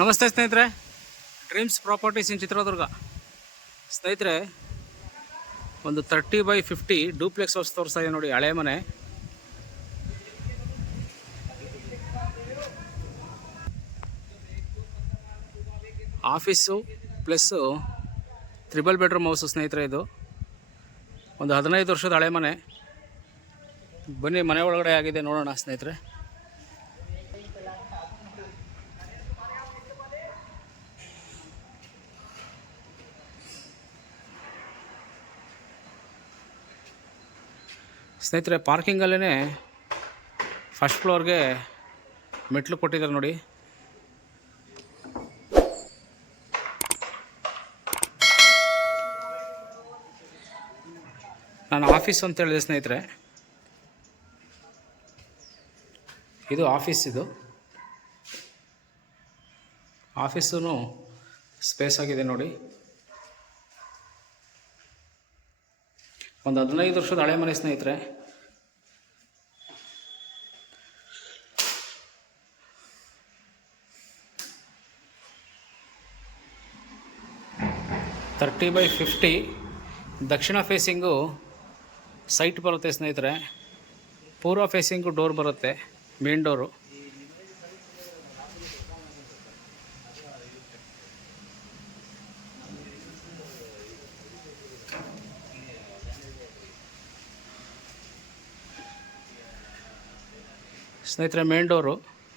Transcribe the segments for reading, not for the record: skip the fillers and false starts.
ನಮಸ್ತೆ ಸ್ನೇಹಿತರೆ, dreams properties ಇನ್ ಚಿತ್ರದುರ್ಗ. ಸ್ನೇಹಿತರೆ, ಒಂದು 30x50 ಡೂಪ್ಲೆಕ್ಸ್ ಹೌಸ್ ತೋರಿಸ್ತಾ ಇದೆ ನೋಡಿ. ಹಳೆ ಮನೆ, ಆಫೀಸು ಪ್ಲಸ್ಸು 3 ಬೆಡ್ರೂಮ್ ಹೌಸು. ಸ್ನೇಹಿತರೆ, ಇದು ಒಂದು 15 ವರ್ಷದ ಹಳೆ ಮನೆ. ಬನ್ನಿ ಮನೆ ಒಳಗಡೆ ಆಗಿದೆ ನೋಡೋಣ ಸ್ನೇಹಿತರೆ. ಸ್ನೇಹಿತರೆ, ಪಾರ್ಕಿಂಗಲ್ಲೇ ಫಸ್ಟ್ ಫ್ಲೋರ್ಗೆ ಮೆಟ್ಲು ಕೊಟ್ಟಿದ್ದಾರೆ ನೋಡಿ. ನಾನು ಆಫೀಸ್ ಅಂತ ಹೇಳಿದೆ ಸ್ನೇಹಿತರೆ, ಇದು ಆಫೀಸ್. ಇದು ಆಫೀಸು ಸ್ಪೇಸ್ ಆಗಿದೆ ನೋಡಿ. ಒಂದು 15 ವರ್ಷದ ಹಳೆ ಮನೆ ಸ್ನೇಹಿತರೆ. Thirty by 50 Dakshina facing site ಬರುತ್ತೆ ಸ್ನೇಹಿತರೆ. ಪೂರ್ವ ಫೇಸಿಂಗು ಡೋರ್ ಬರುತ್ತೆ, ಮೇನ್ ಡೋರು. ಸ್ನೇಹಿತರೆ, ಮೇನ್ ಡೋರು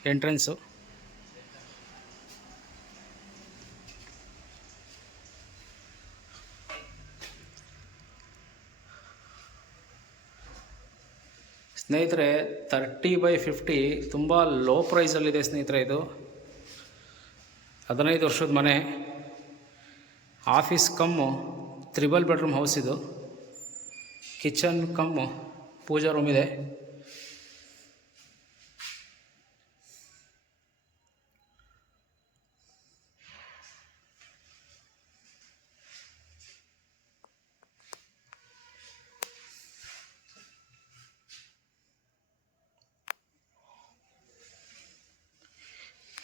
ಎಂಟ್ರೆನ್ಸು. ಸ್ನೇಹಿತರೆ, 30x50 ತುಂಬ ಲೋ ಪ್ರೈಸಲ್ಲಿದೆ ಸ್ನೇಹಿತರೆ. ಇದು 15 ವರ್ಷದ ಮನೆ, ಆಫೀಸ್ ಕಮ್ಮು 3 ಬೆಡ್ರೂಮ್ ಹೌಸ್. ಇದು ಕಿಚನ್ ಕಮ್ಮು ಪೂಜಾ ರೂಮ್ ಇದೆ.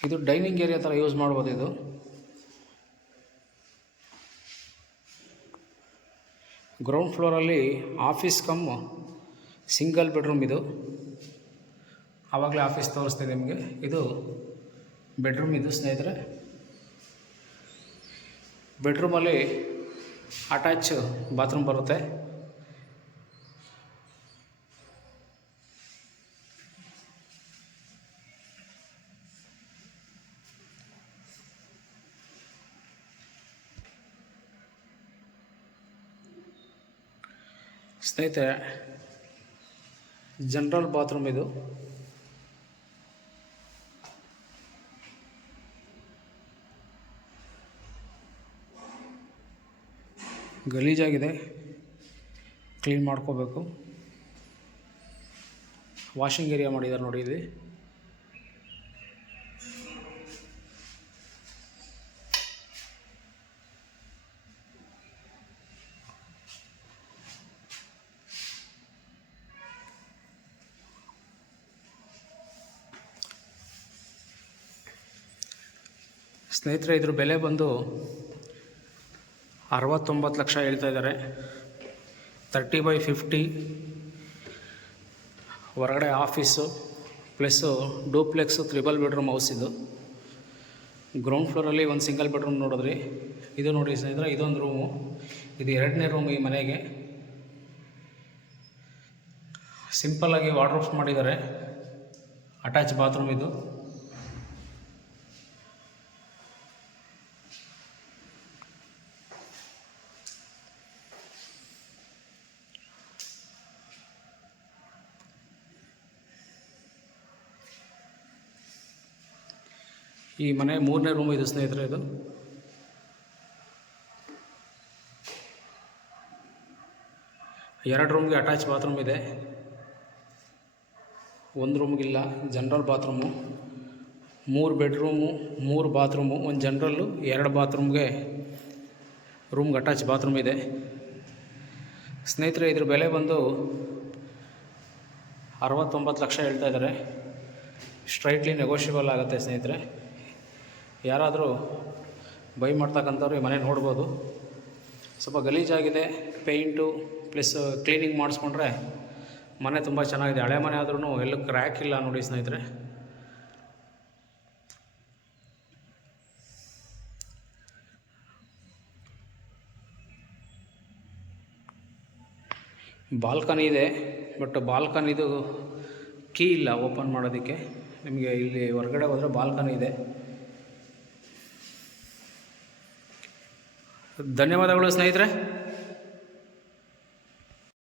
ಇದು ಡೈನಿಂಗ್ ಏರಿಯಾ ಥರ ಯೂಸ್ ಮಾಡ್ಬೋದು. ಇದು ಗ್ರೌಂಡ್ ಫ್ಲೋರಲ್ಲಿ ಆಫೀಸ್ ಕಮ್ ಸಿಂಗಲ್ ಬೆಡ್ರೂಮ್. ಇದು ಆವಾಗಲೇ ಆಫೀಸ್ ತೋರಿಸ್ತೀನಿ ನಿಮಗೆ. ಇದು ಬೆಡ್ರೂಮ್ ಇದು ಸ್ನೇಹಿತರೆ. ಬೆಡ್ರೂಮಲ್ಲಿ ಅಟ್ಯಾಚ್ ಬಾತ್ರೂಮ್ ಬರುತ್ತೆ. ಸ್ನೇಹಿತರೆ, ಜನರಲ್ ಬಾತ್ರೂಮ್ ಇದು. ಗಲೀಜಾಗಿದೆ, ಕ್ಲೀನ್ ಮಾಡ್ಕೋಬೇಕು. ವಾಷಿಂಗ್ ಏರಿಯಾ ಮಾಡಿದ್ದಾರೆ ನೋಡಿ ಇಲ್ಲಿ. ಸ್ನೇಹಿತರೆ, ಇದ್ರ ಬೆಲೆ ಬಂದು 69 ಲಕ್ಷ ಹೇಳ್ತಾ ಇದ್ದಾರೆ. 30x50 ಹೊರಗಡೆ ಆಫೀಸು ಪ್ಲಸ್ಸು ಡೂಪ್ಲೆಕ್ಸು 3 ಬೆಡ್ರೂಮ್ ಹೌಸ್. ಇದು ಗ್ರೌಂಡ್ ಫ್ಲೋರಲ್ಲಿ ಒಂದು ಸಿಂಗಲ್ ಬೆಡ್ರೂಮ್ ನೋಡಿದ್ರಿ. ಇದು ನೋಡಿ ಸ್ನೇಹಿತರೆ, ಇದೊಂದು ರೂಮು. ಇದು 2ನೇ ರೂಮ್ ಈ ಮನೆಗೆ. ಸಿಂಪಲ್ಲಾಗಿ ವಾರ್ಡ್ರೋಬ್ಸ್ ಮಾಡಿದ್ದಾರೆ. ಅಟ್ಯಾಚ್ ಬಾತ್ರೂಮ್ ಇದು. ಈ ಮನೆ 3ನೇ ರೂಮ್ ಇದು ಸ್ನೇಹಿತರೆ. ಇದು ಎರಡು ರೂಮ್ಗೆ ಅಟ್ಯಾಚ್ ಬಾತ್ರೂಮ್ ಇದೆ. ಒಂದು ರೂಮ್ಗಿಲ್ಲ, ಜನರಲ್ ಬಾತ್ರೂಮು. 3 ಬೆಡ್ರೂಮು 3 ಬಾತ್ರೂಮು, ಒಂದು ಜನರಲ್ಲು, 2 ಬಾತ್ರೂಮ್ಗೆ ರೂಮ್ಗೆ ಅಟ್ಯಾಚ್ ಬಾತ್ರೂಮ್ ಇದೆ ಸ್ನೇಹಿತರೆ. ಇದ್ರ ಬೆಲೆ ಬಂದು 69 ಲಕ್ಷ ಹೇಳ್ತಾ ಇದ್ದಾರೆ. ಸ್ಟ್ರೈಟ್ಲಿ ನೆಗೋಷಿಯಬಲ್ ಆಗುತ್ತೆ ಸ್ನೇಹಿತರೆ. ಯಾರಾದರೂ ಬೈ ಮಾಡ್ತಕ್ಕಂಥವ್ರು ಈ ಮನೆ ನೋಡ್ಬೋದು. ಸ್ವಲ್ಪ ಗಲೀಜಾಗಿದೆ, ಪೇಂಟು ಪ್ಲಸ್ ಕ್ಲೀನಿಂಗ್ ಮಾಡಿಸ್ಕೊಂಡ್ರೆ ಮನೆ ತುಂಬ ಚೆನ್ನಾಗಿದೆ. ಹಳೆ ಮನೆ ಆದ್ರೂ ಎಲ್ಲೂ ಕ್ರ್ಯಾಕ್ ಇಲ್ಲ ನೋಡಿ ಸ್ನೇಹಿತರೆ. ಬಾಲ್ಕನಿ ಇದೆ, ಬಟ್ ಬಾಲ್ಕನಿದು ಕೀ ಇಲ್ಲ ಓಪನ್ ಮಾಡೋದಕ್ಕೆ. ನಿಮಗೆ ಇಲ್ಲಿ ಹೊರಗಡೆ ಹೋದರೆ ಬಾಲ್ಕನಿ ಇದೆ. ಧನ್ಯವಾದಗಳು ಸ್ನೇಹಿತರೆ.